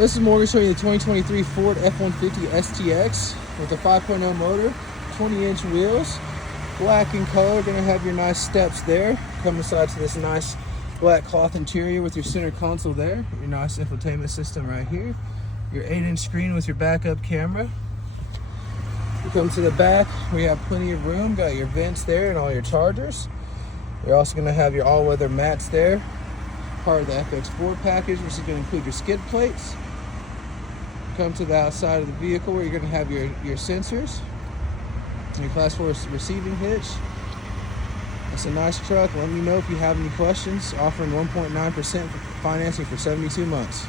This is Morgan showing you the 2023 Ford F-150 STX with a 5.0 motor, 20-inch wheels, black in color. Gonna have your nice steps there. Come inside to this nice black cloth interior with your center console there. Your nice infotainment system right here. Your 8-inch screen with your backup camera. You come to the back, we have plenty of room. Got your vents there and all your chargers. You're also gonna have your all-weather mats there. Part of the FX4 package, which is going to include your skid plates. Come to the outside of the vehicle where you're going to have your sensors, your Class 4 receiving hitch. It's a nice truck. Let me know if you have any questions. Offering 1.9% financing for 72 months.